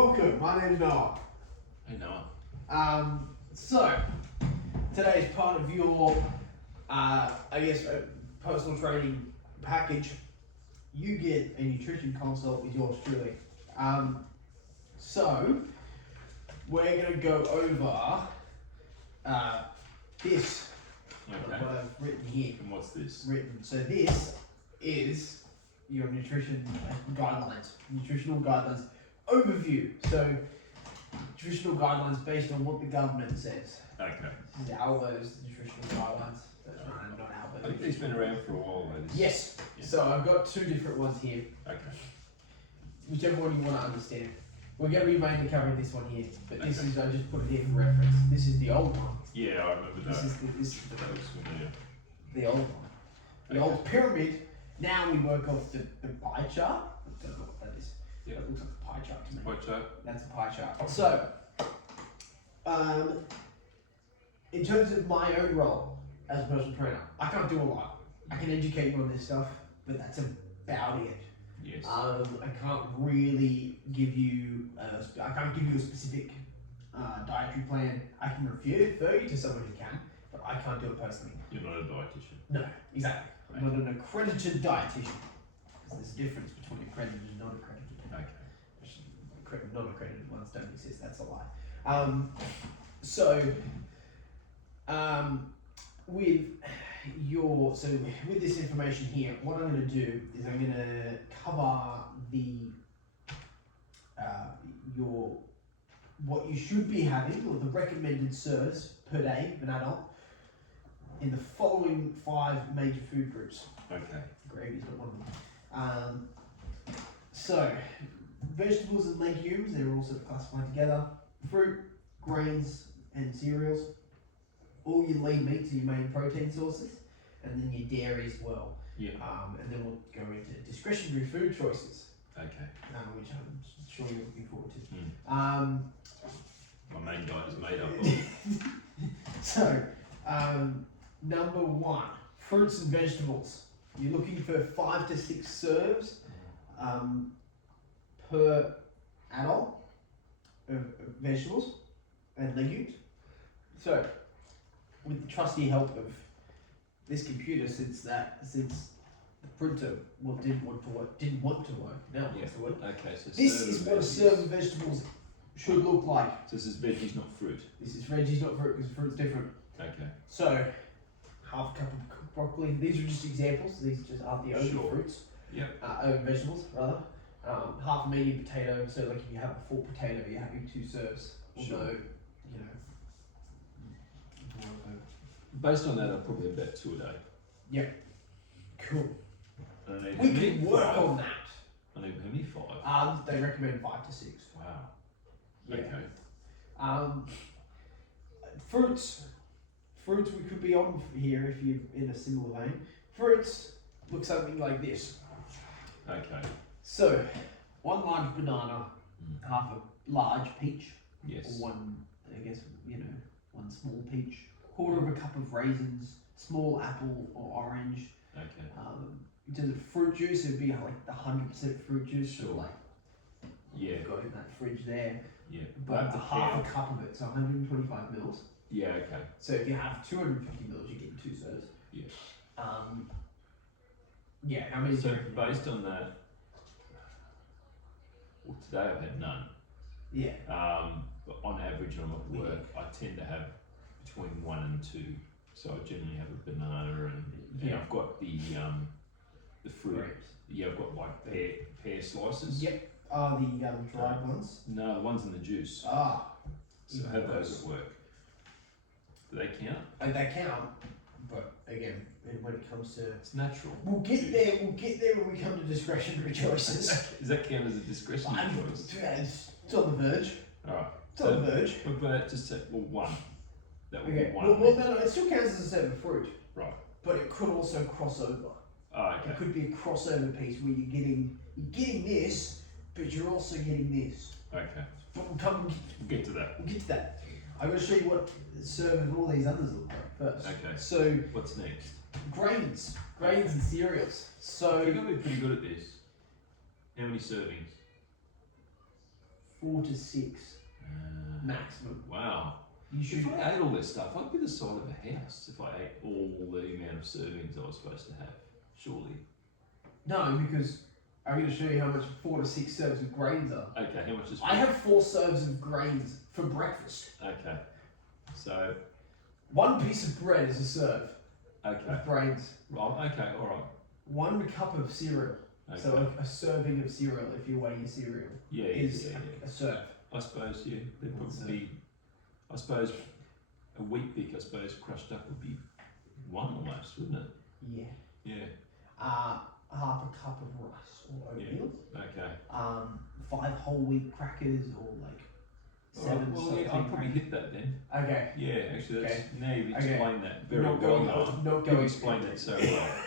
Welcome, my name's Noah. Hey Noah. So, today's part of your, personal training package. You get a nutrition consult with yours truly. So, we're going to go over this, Okay. what I've written here. And what's this? So this is your nutritional guidelines overview. So nutritional guidelines based on what the government says. Okay. This is Albo's nutritional guidelines. Not I Albo. think these been around for a while, though. Yes. Yeah. So I've got two different ones here. Okay. Whichever one you want to understand. We're going to be mainly covering this one here, but this Okay. is, I just put it here for reference. This is the old one. Yeah, I remember that. This is That looks familiar. the old one. The old pyramid. Now we work off the pie chart. I don't know what that is. Yeah. That looks like a pie chart to me. Pie chart. That's a pie chart. So, in terms of my own role as a personal trainer, I can't do a lot. I can educate you on this stuff, but that's about it. Yes. I can't really give you. I can't give you a specific dietary plan. I can refer you to someone who can, but I can't do it personally. You're not a dietitian. No, exactly. I'm not an accredited dietitian. Because there's a difference between accredited and non accredited. Okay. Non accredited ones don't exist, that's a lie. With this information here, what I'm going to do is I'm going to cover what you should be having, or the recommended serves per day of an adult, in the following 5 major food groups. Okay. Gravy's not one of them. So, vegetables and legumes, they're also classified together. Fruit, grains, and cereals. All your lean meats are your main protein sources, and then your dairy as well. Yeah. And then we'll go into discretionary food choices, Okay. which I'm sure you're looking forward to. Mm. My main diet is made up of. So, number 1, fruits and vegetables. You're looking for 5 to 6 serves per adult of vegetables and legumes. So, with the trusty help of this computer, since the printer didn't want to work, now it wants to work. Okay. So This is what a serve of vegetables should look like. So this is veggies, not fruit. This is veggies, not fruit, because fruit's different. Okay. So, half a cup of cooked broccoli. These are just examples. These just aren't the only Sure. fruits. Yep. Vegetables, rather. Half a medium potato. So, like if you have a full potato, you're having 2 serves. Sure. Although, Based on that, I'll probably have about 2 a day. Cool. I don't need We how many? can work 5? on that. I need how many? 5. They recommend 5 to 6. Wow. Yeah. Okay. Fruits we could be on here if you're in a similar vein. Fruits look something like this. Okay. So, 1 large banana, half a large peach, Yes. or 1, one small peach, 1/4 of a cup of raisins, small apple or orange. Okay. In terms of fruit juice, it'd be like the 100% fruit juice. Sure. So like Yeah. you've got in that fridge there. Yeah. But That's a a half can. a cup of it, so 125 mils. Yeah. Okay. So if you have 250 mils, you're getting 2 serves. Yeah. How many? So do you reckon? based on that, well, today I've had none. Yeah. But on average, when I'm at work, I tend to have between 1 and 2. So I generally have a banana and Yeah. I've got the fruit. Grapes. Yeah, I've got like pear slices. Yep. The dried ones. No, the ones in the juice. So I have those at work. Do they count? They count, but again, when it comes to, It's natural. we'll get juice. there. We'll get there when we come to discretionary choices. Does that count as a discretionary choice? It's on the verge. Alright. It's on the verge. What about just say, 1? That would Okay. be 1. No, it still counts as a serve of fruit. Right. But it could also cross over. Oh, okay. It could be a crossover piece where you're getting this, but you're also getting this. Okay. But we'll We'll get to that. get to that. I'm going to show you what the serve of all these others look like first. Okay. So What's next? grains and cereals. So You're going to be pretty good at this. How many servings? 4 to 6 maximum. Wow. You should. If I ate all this stuff, I'd be the size of a house if I ate all the amount of servings I was supposed to have. Surely. No, because I'm going to show you how much 4 to 6 serves of grains are. Okay, how much is? I have 4 serves of grains for breakfast. Okay. So. 1 piece of bread is a serve Okay. of grains. Right. Okay. All right. 1 cup of cereal. Okay. So a serving of cereal, if you're weighing your cereal, Yeah. is Yeah. a serve. I suppose. Yeah. There'd What's probably be. I suppose a wheat bix, I suppose crushed up would be 1 almost, wouldn't it? Yeah. Yeah. Half a cup of rice or oatmeal. Okay. 5 whole wheat crackers or like All right. 7 Well, saltine yeah, I'll probably crackers. hit that then. Okay. Yeah. Actually, that's Okay. now you've Okay. explained that very Not well. going- Noah. not You've going- explained it so well.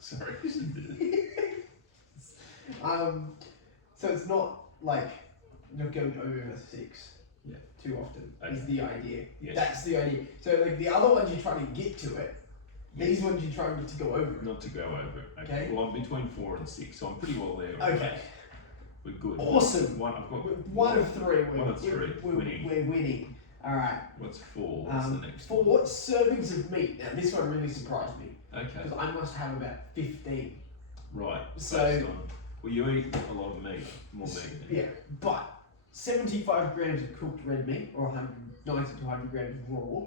Sorry. So it's not like you're going over 6 Yeah. too often Okay. is the idea. Yes. That's the idea. So like the other ones you're trying to get to it, these ones you're trying to go over it. Not to go over it. Okay. Well, I'm between 4 and 6, so I'm pretty well there. Okay. We're good. Awesome. I've got With 1 of 3, One of three, winning. We're winning. Alright. What's 4? What's the next 4 one? servings of meat. Now this one really surprised me Okay. because I must have about 15. Right. So- based on, well, you eat a lot of meat, more meat. Than Yeah, but 75 grams of cooked red meat or 190 to 100 grams of raw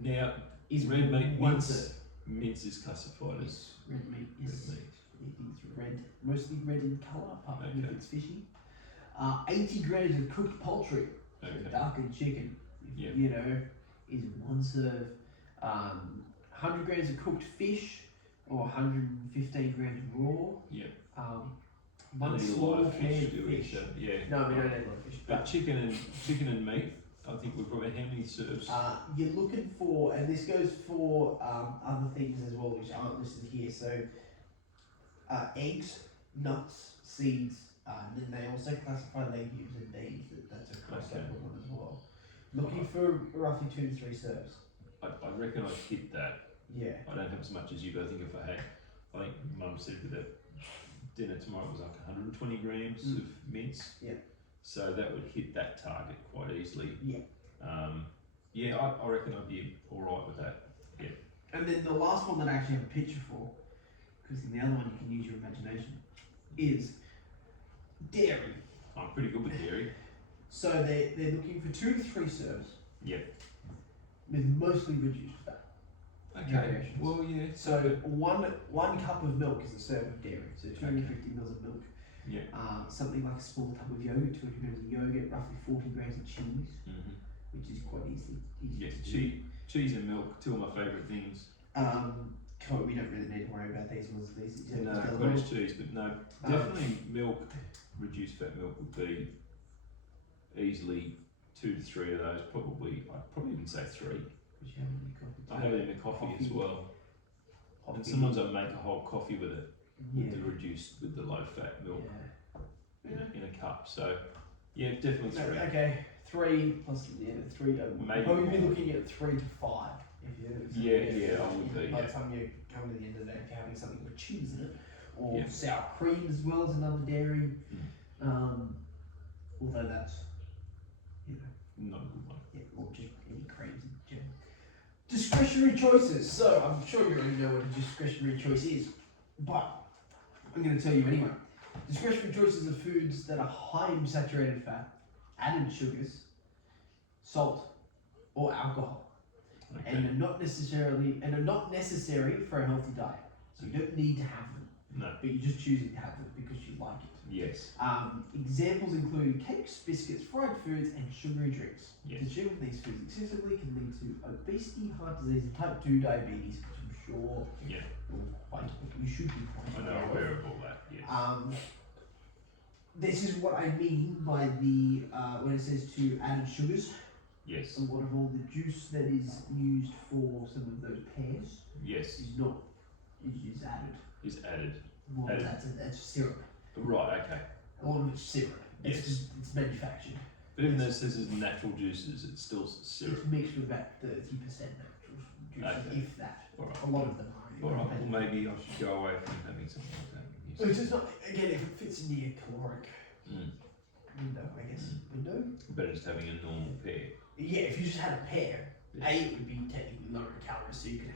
Now, is red meat, one mince, serve. mince is classified as Red meat is red meat. it is red, mostly red in colour, apart from if Okay. it's fishy. 80 grams of cooked poultry, so Okay. darkened chicken, Yeah. you know, is 1 serve. 100 grams of cooked fish or 115 grams raw. Yeah. One Don't eat a lot small of can fish, of do we? fish. So, yeah. No, we don't eat a lot of fish. But chicken and meat, I think we've got how many serves? You're looking for, and this goes for other things as well, which aren't listed here. So, eggs, nuts, seeds, and then they also classify legumes and beans. That's a crossover one as well. Looking for roughly 2 to 3 serves. I reckon I'd hit that. Yeah. I don't have as much as you, but I think if I had, I think Mum said with that dinner tomorrow it was like 120 grams of mince. Yeah. So that would hit that target quite easily. Yeah. Yeah, I reckon I'd be alright with that. Yeah. And then the last one that I actually have a picture for, because in the other one you can use your imagination, is dairy. I'm pretty good with dairy. So they're looking for 2 to 3 serves. Yeah. With mostly reduced fat. Okay. Variations. Well, yeah. So one cup of milk is a serve of dairy. So 250 mils of milk. Yeah. Something like a small tub of yogurt, 200 grams of yogurt, roughly 40 grams of cheese, Mm-hmm. which is quite easy Yeah. to do. Cheese and milk, 2 of my favourite things. We don't really need to worry about these ones. These No, cottage cheese, but no, definitely milk. Reduced fat milk would be easily 2 to 3 of those. Probably, I'd probably even say 3. Which you have in your coffee. I have it in a coffee as well. And Coffee. sometimes I make a whole coffee with it, Yeah. with the reduced, with the low fat milk Yeah. in a cup. So, yeah, definitely No, 3. okay, 3 plus 3. Maybe Probably be more. looking at 3 to 5 if you. Yeah, I would be, By yeah. the time you come to the end of the day, if you're having something with cheese in it, or Yeah. sour cream as well as another dairy. Although that's, you know, Not a good one. yeah, or just any creams in general. Discretionary choices. So I'm sure you already know what a discretionary choice is, but I'm going to tell you anyway. Discretionary choices are foods that are high in saturated fat, added sugars, salt, or alcohol, Okay. and are not necessary for a healthy diet. So you don't need to have them, No. but you're just choosing to have them because you like it. Yes. Examples include cakes, biscuits, fried foods, and sugary drinks. Yes. Consuming these foods excessively can lead to obesity, heart disease, and type 2 diabetes, which I'm sure Yeah. you should be quite I know. aware of. Aware of all that. Yes. This is what I mean by the when it says to added sugars. Yes. A lot of all the juice that is used for some of those pears Yes. is added. Is added. Well, Added. that's syrup. Right. Okay. A lot of it's syrup. Yes. It's manufactured. But even though it says it's natural juices, it's still syrup. It's mixed with about 30% natural juices, Okay. if that. All right. A lot of them are. All right. Well, maybe I should go away from having something like that. So it's just not, again, if it fits into your caloric Mm. guess, window. Better just having a normal pair. Yeah, if you just had a pair, Yeah. A, it would be technically lower in calories, so you could